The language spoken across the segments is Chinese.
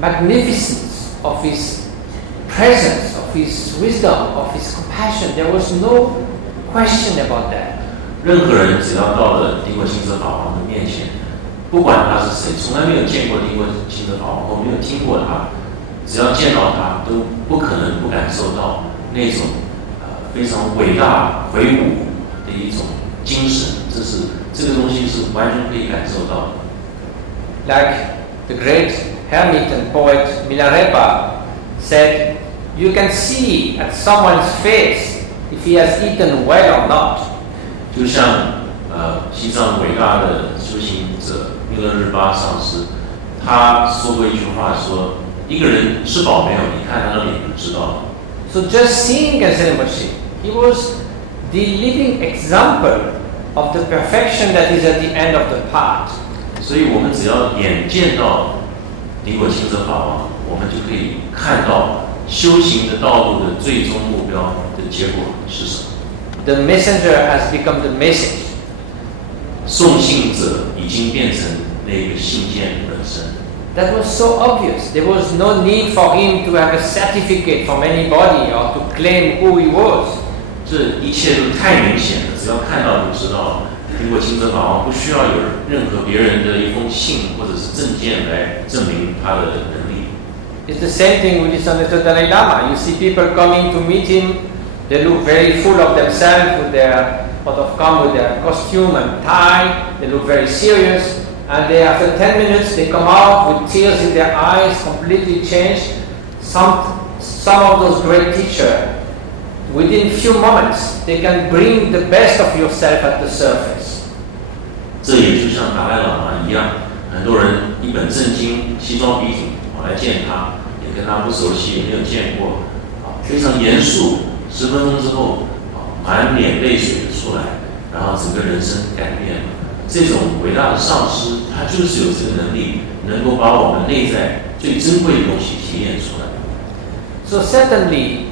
magnificence of his presence, of his wisdom, of his compassion. There was no question about that. 任何人只要到了顶果欽哲法王的面前，不管他是谁，从来没有见过顶果欽哲法王或没有听过他，只要见到他，都不可能不感受到那种非常伟大魁梧的一种精神。这个东西是完全可以感受到的。Like the great hermit and poet Milarepa said, you can see at someone's face if he has eaten well or not. 就像西藏伟大的修行者密勒日巴上师，他说过一句话说，一个人吃饱没有，你看他的脸就知道了。So just seeing Khyentse Rinpoche, he was the living example of the perfection that is at the end of the path. 所以我们只要眼见到顶果欽哲法王，我们就可以看到修行的道路的最终目标的结果是什么。The messenger has become the message. 送信者已经变成那个信件本身。That was so obvious. There was no need for him to have a certificate from anybody or to claim who he was. 这一切都太明显了，只要看到就知道了。顶果欽哲法王不需要有任何别人的一封信或者是证件来证明他的能力。It's the same thing with the Dalai Lama. You see people coming to meet him. They look very full of themselves with their with their costume and tie. They look very serious. And after 10 minutes, they come out with tears in their eyes, completely changed. Some of those great teachers, within few moments, they can bring the best of yourself at the surface. 这也就像达赖喇嘛一样，很多人一本正经、西装笔挺跑来见他，也跟他不熟悉，也没有见过，非常严肃。10分钟之后，满脸泪水的出来，然后整个人生改变了。这种伟大的上师，他就是有这个能力，能够把我们内在最珍贵的东西提炼出来。So certainly,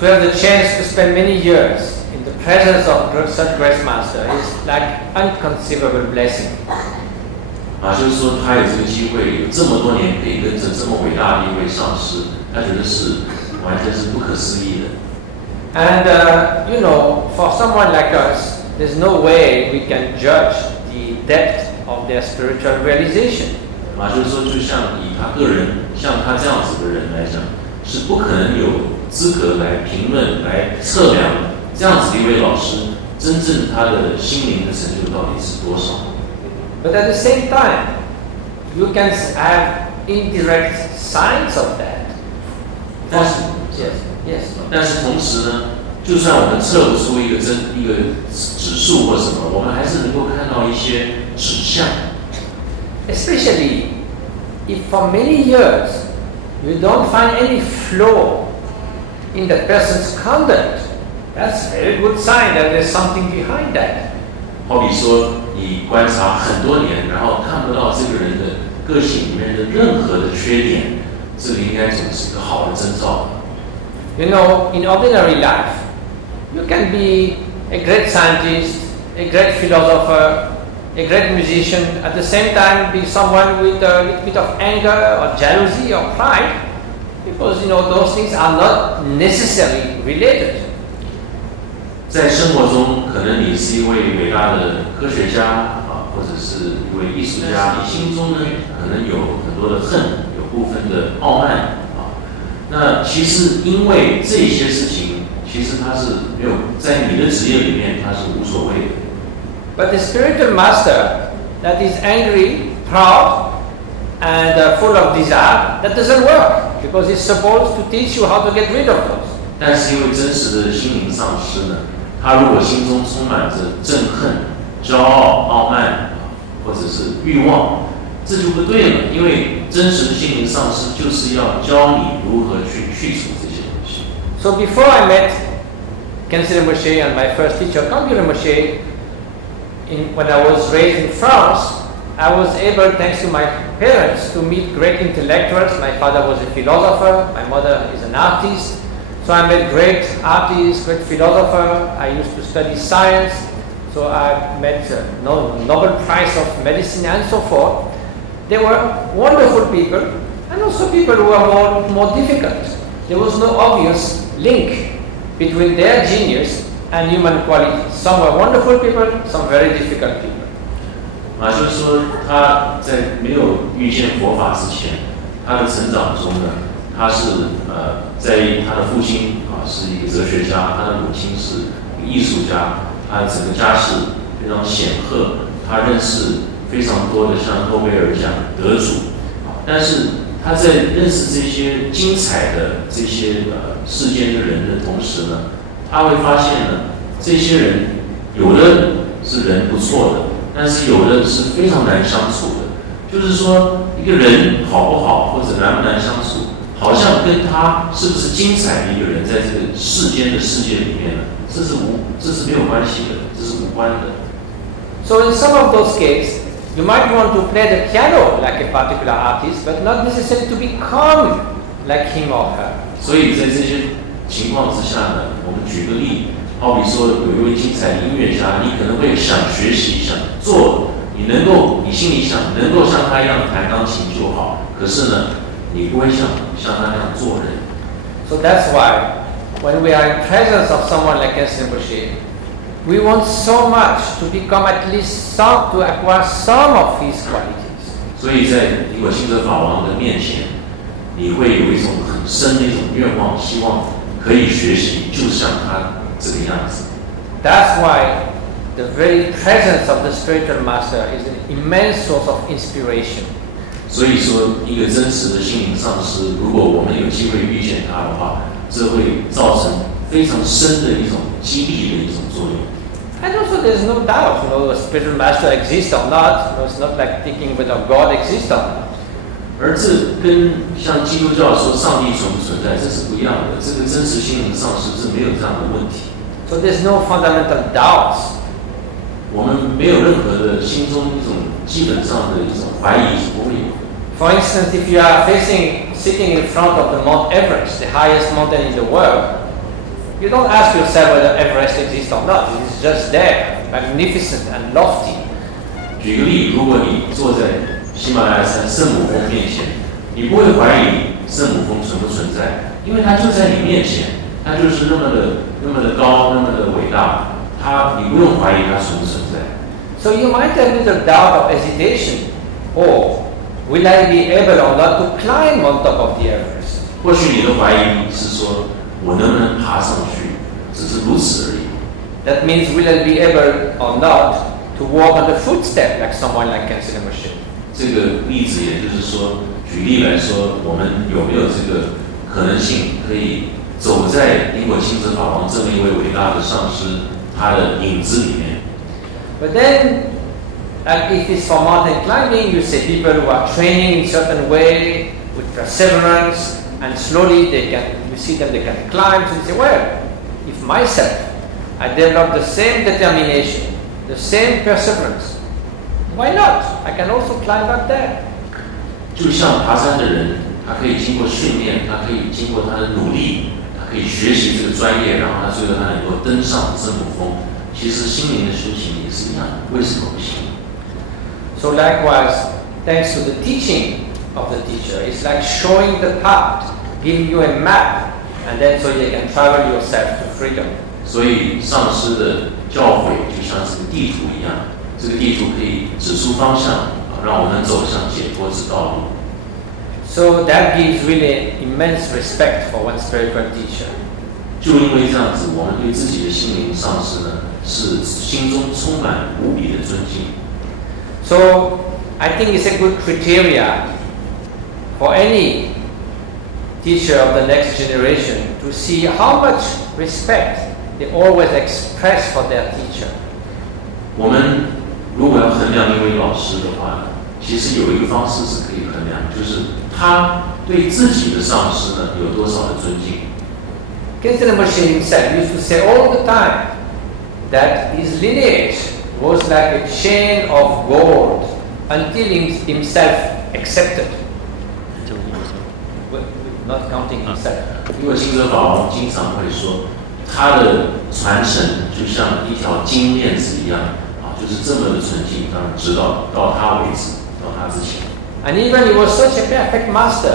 to have the chance to spend many years in the presence of such great master is like inconceivable blessing. 就是说他有这个机会，有这么多年可以跟着这么伟大的一位上师，他觉得是完全是不可思议的。And for someone like us, there's no way we can judge the depth of their spiritual realization. 就是说，就像以他个人，像他这样子的人来讲，是不可能有资格来评论、来测量这样子的一位老师真正他的心灵的成就到底是多少。But at the same time, you can have indirect signs of that. 但是同时呢，就算我们测不出一个指数或什么，我们还是能够看到一些指向。Especially if for many years you don't find any flaw in that person's conduct, that's a very good sign that there's something behind that. 好比说，你观察很多年，然后看不到这个人的个性里面的任何的缺点，这个应该总是一个好的征兆。In ordinary life, you can be a great scientist, a great philosopher, a great musician, at the same time be someone with a little bit of anger or jealousy or pride, because those things are not necessarily related. 在生活中，可能你是一位伟大的科学家或者是一位艺术家，你心中呢可能有很多的恨，有部分的傲慢那其实因为这些事情，其实它是没有在你的职业里面，它是无所谓的。But the spiritual master that is angry, proud, and full of desire, that doesn't work because it's supposed to teach you how to get rid of those. 但是因为真实的心灵上师呢，他如果心中充满着憎恨、骄傲、傲慢，或者是欲望，这就不对了。因为真实的心灵上师就是要教你如何去除这些东西。So before I met Khyentse Rinpoche and my first teacher, Khyentse Rinpoche, when I was raised in France, I was able, thanks to my parents, to meet great intellectuals. My father was a philosopher, my mother is an artist. So I met great artists, great philosophers. I used to study science. So I met Nobel Prize of Medicine and so forth. They were wonderful people, and also people who are more difficult. There was no obvious link between their genius and human quality. Some were wonderful people, some very difficult people. 就是说他在没有遇见佛法之前，他的成长中呢，他是在他的父亲是一个哲学家，他的母亲是一个艺术家，他的整个家世非常显赫，他认识非常多的像诺贝尔奖得主，但是他在认识这些精彩的这些世间的人的同时呢，他会发现呢，这些人有的是人不错的，但是有的是非常难相处的。就是说，一个人好不好或者难不难相处，好像跟他是不是精彩的一个人在这个世间的世界里面呢，这是没有关系的，这是无关的。So in some of those cases, you might want to play the piano like a particular artist, but not necessarily to become like him or her. 所以在这些情况之下呢，我们举个例，好比说有一位精彩的音乐家，你可能会想学习，想做，你心里想能够像他一样弹钢琴就好，可是呢，你不会想像他那样做人。So that's why when we are in presence of someone like Rinpoche, we want so much to become at least to acquire some of his qualities. 所以在顶果欽哲法王的面前，你会有一种很深的一种愿望，希望可以学习，就像他这个样子。That's why the very presence of the spiritual master is an immense source of inspiration. 所以说，一个真实的心灵上师，如果我们有机会遇见他的话，这会造成非常深的一种激励的一种作用。And also, there's no doubt, the spiritual master exists or not. It's not like thinking whether God exists or not. 而这跟像基督教说上帝存不存在，这是不一样的。这个真实心灵上师是没有这样的问题。So there's no fundamental doubts. 我们没有任何的心中一种基本上的一种怀疑是不会有。For instance, if you are sitting in front of the Mount Everest, the highest mountain in the world, you don't ask yourself whether Everest exists or not. It is just there, magnificent and lofty. 举个例，如果你坐在喜马拉雅山圣母峰面前，你不会怀疑圣母峰存不存在，因为它就在你面前，它就是那么的高，那么的伟大，你不用怀疑它存不存在。So you might have a little doubt or hesitation, or will I be able or not to climb on top of the Everest? 或许你的怀疑是说，我能不能爬上去，只是如此而已。That means will I be able or not to walk on the footstep like someone like Rinpoche? 这个例子也就是说，举例来说，我们有没有这个可能性可以走在顶果欽哲法王这么一位伟大的上师他的影子里面？ But then, if it's for mountain climbing, you say people who are training in certain way with perseverance, and slowly you see them, they can climb. So you say, well, if myself, I develop the same determination, the same perseverance, why not? I can also climb up there. 就像爬山的人，他可以经过训练，他可以经过他的努力，他可以学习这个专业，然后他最后他能够登上圣母峰。其实心灵的修行也是一样的，为什么不行？ So likewise, thanks to the teaching of the teacher, it's like showing the path, giving you a map, and then so you can travel yourself to freedom. 所以上师的教诲就像是个地图一样，这个地图可以指出方向，让我们走向解脱之道路。So that gives really immense respect for one's spiritual teacher. 就因为这样子，我们对自己的心灵上师呢，是心中充满无比的尊敬。So I think it's a good criteria for any teacher of the next generation to see how much respect they always express for their teacher. 我们如果要衡量一位老师的话，其实有一个方式是可以衡量，就是他对自己的上师呢有多少的尊敬。Rinpoche himself used to say all the time that his lineage was like a chain of gold until himself accepted. Not counting himself. 因为欽哲法王经常会说，他的传承就像一条金链子一样，就是这么的纯净，直到他为止，到他之前。And even he was such a perfect master